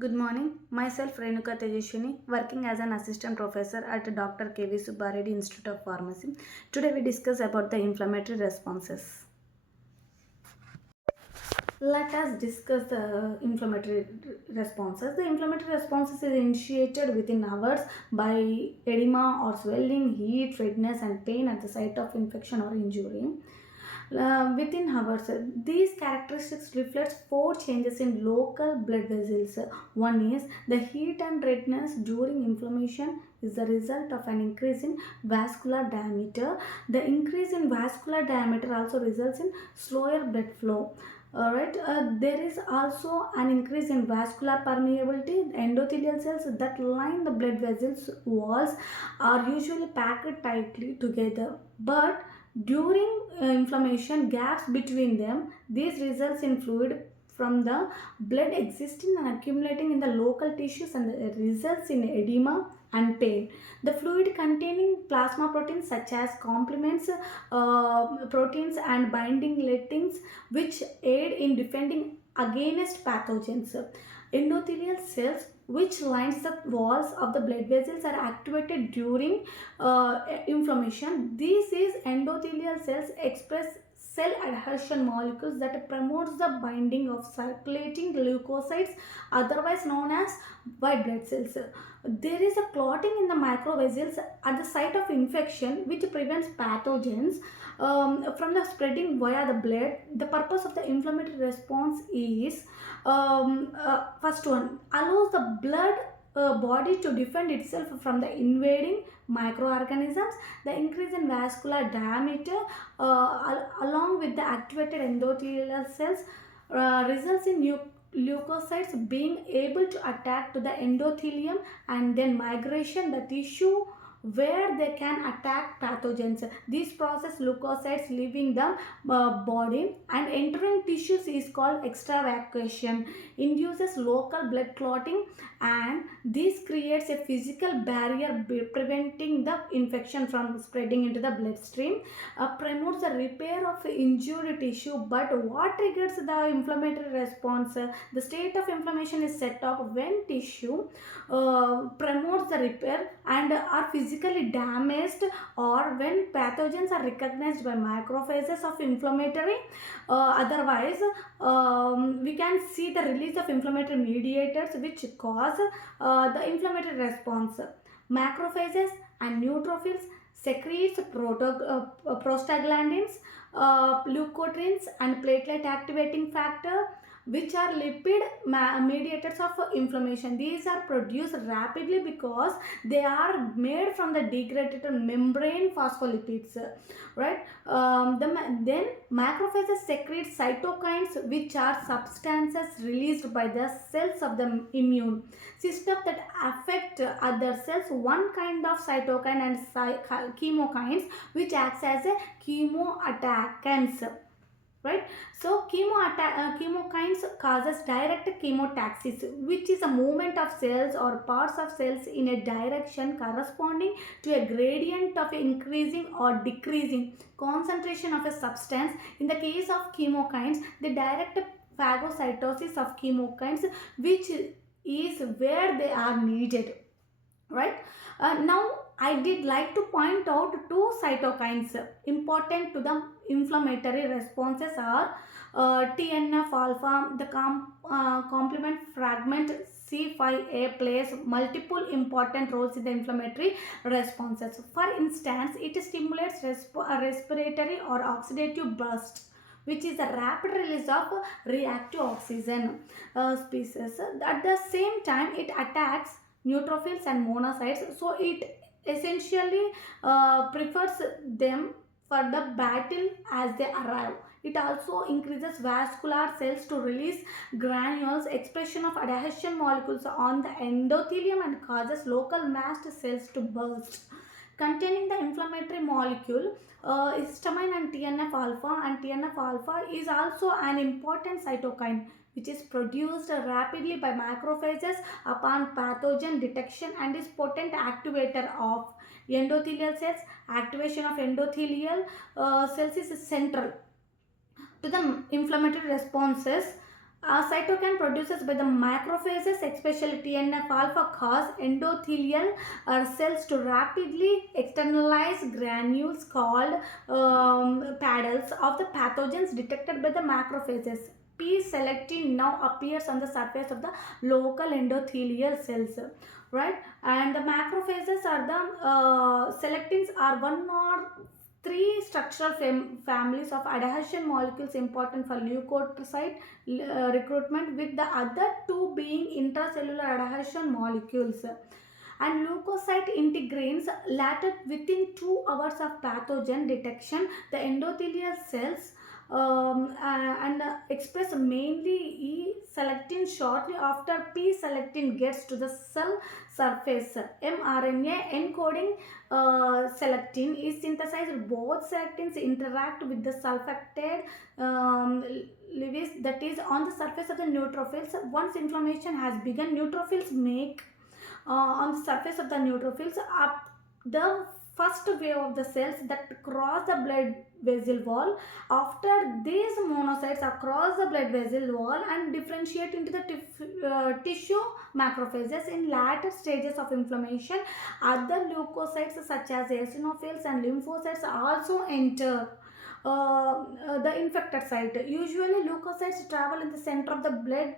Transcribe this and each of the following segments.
Good morning. Myself Renuka working as an assistant professor at Dr. K.V. Subbareddy Institute of Pharmacy. Today we discuss about the inflammatory responses. Let us discuss the inflammatory responses. The inflammatory responses is initiated within hours by edema or swelling, heat, redness, and pain at the site of infection or injury. Within hours, these characteristics reflect four changes in local blood vessels. One is the heat and redness during inflammation is the result of an increase in vascular diameter. The increase in vascular diameter also results in slower blood flow. Alright, there is also an increase in vascular permeability. The endothelial cells that line the blood vessels walls are usually packed tightly together, but during inflammation, gaps between them, this results in fluid from the blood existing and accumulating in the local tissues and results in edema and pain. The fluid containing plasma proteins such as complements proteins and binding latins which aid in defending against pathogens. Endothelial cells which lines the walls of the blood vessels are activated during inflammation. These is endothelial cells express cell adhesion molecules that promotes the binding of circulating leukocytes, otherwise known as white blood cells. There is a clotting in the microvessels at the site of infection which prevents pathogens from the spreading via the blood. The purpose of the inflammatory response is first one allows the blood body to defend itself from the invading microorganisms. The increase in vascular diameter along with the activated endothelial cells results in leukocytes being able to attack to the endothelium and then migration the tissue where they can attack pathogens. This process leukocytes leaving the body and entering tissues is called extravasation, induces local blood clotting, and this creates a physical barrier preventing the infection from spreading into the bloodstream, promotes the repair of injured tissue. But what triggers the inflammatory response? The state of inflammation is set off when tissue promotes the repair and are physically damaged, or when pathogens are recognized by macrophages of inflammatory. Otherwise, we can see the release of inflammatory mediators which cause the inflammatory response. Macrophages and neutrophils secretes prostaglandins, leukotrienes, and platelet activating factor, which are lipid mediators of inflammation. These are produced rapidly because they are made from the degraded membrane phospholipids, right? Then macrophages secrete cytokines, which are substances released by the cells of the immune system that affect other cells. One kind of cytokine and chemokines which acts as a chemoattackants, right? So chemokines causes direct chemotaxis, which is a movement of cells or parts of cells in a direction corresponding to a gradient of increasing or decreasing concentration of a substance. In the case of chemokines, the direct phagocytosis of chemokines, which is where they are needed, right? Now I did like to point out two cytokines important to the inflammatory responses are TNF alpha. The complement fragment C5a plays multiple important roles in the inflammatory responses. For instance, it stimulates respiratory or oxidative burst, which is a rapid release of reactive oxygen species. At the same time, it attacks neutrophils and monocytes, so it essentially prefers them for the battle as they arrive. It also increases vascular cells to release granules, expression of adhesion molecules on the endothelium, and causes local mast cells to burst containing the inflammatory molecule histamine and TNF alpha. And TNF alpha is also an important cytokine which is produced rapidly by macrophages upon pathogen detection and is potent activator of endothelial cells. Activation of endothelial cells is central to the inflammatory responses. Cytokine produces by the macrophages, especially TNF alpha, cause endothelial cells to rapidly externalize granules called paddles of the pathogens detected by the macrophages. P-selectin now appears on the surface of the local endothelial cells, right? And the macrophages are the selectins are one or three structural families of adhesion molecules important for leukocyte recruitment, with the other two being intracellular adhesion molecules. And leukocyte integrins later within 2 hours of pathogen detection. The endothelial cells and express mainly E selectin shortly after P selectin gets to the cell surface. mRNA encoding selectin is synthesized. Both selectins interact with the sulfactate Lewis that is on the surface of the neutrophils. Once inflammation has begun, neutrophils make on the surface of the neutrophils up the first wave of the cells that cross the blood vessel wall. After these monocytes across the blood vessel wall and differentiate into the tissue macrophages. In later stages of inflammation, other leukocytes such as eosinophils and lymphocytes also enter the infected site. Usually leukocytes travel in the center of the blood,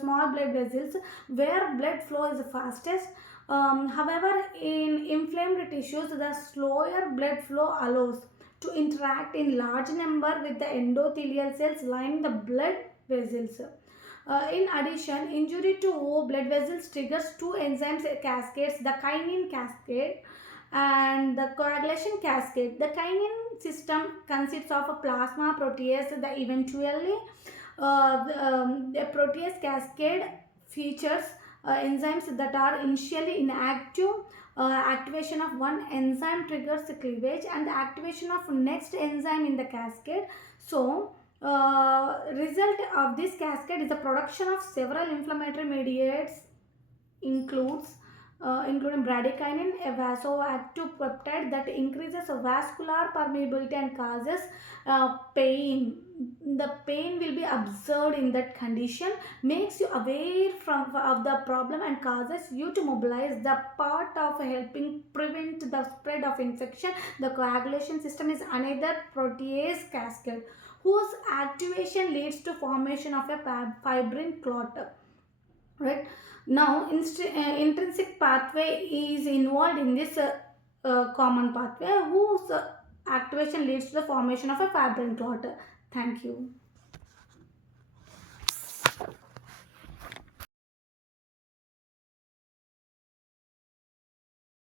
small blood vessels where blood flow is fastest. However, in inflamed tissues, the slower blood flow allows to interact in large number with the endothelial cells lining the blood vessels. In addition, injury to blood vessels triggers two enzymes cascades, the kinin cascade and the coagulation cascade. The kinin system consists of a plasma protease. The protease cascade features enzymes that are initially inactive. Activation of one enzyme triggers cleavage and the activation of next enzyme in the cascade. So, result of this cascade is the production of several inflammatory mediators includes including bradykinin, a vasoactive peptide that increases vascular permeability and causes pain. The pain will be observed in that condition, makes you aware of the problem and causes you to mobilize the part of helping prevent the spread of infection. The coagulation system is another protease cascade whose activation leads to formation of a fibrin clot, right? Now intrinsic pathway is involved in this common pathway whose activation leads to the formation of a fibrin clot. Thank you.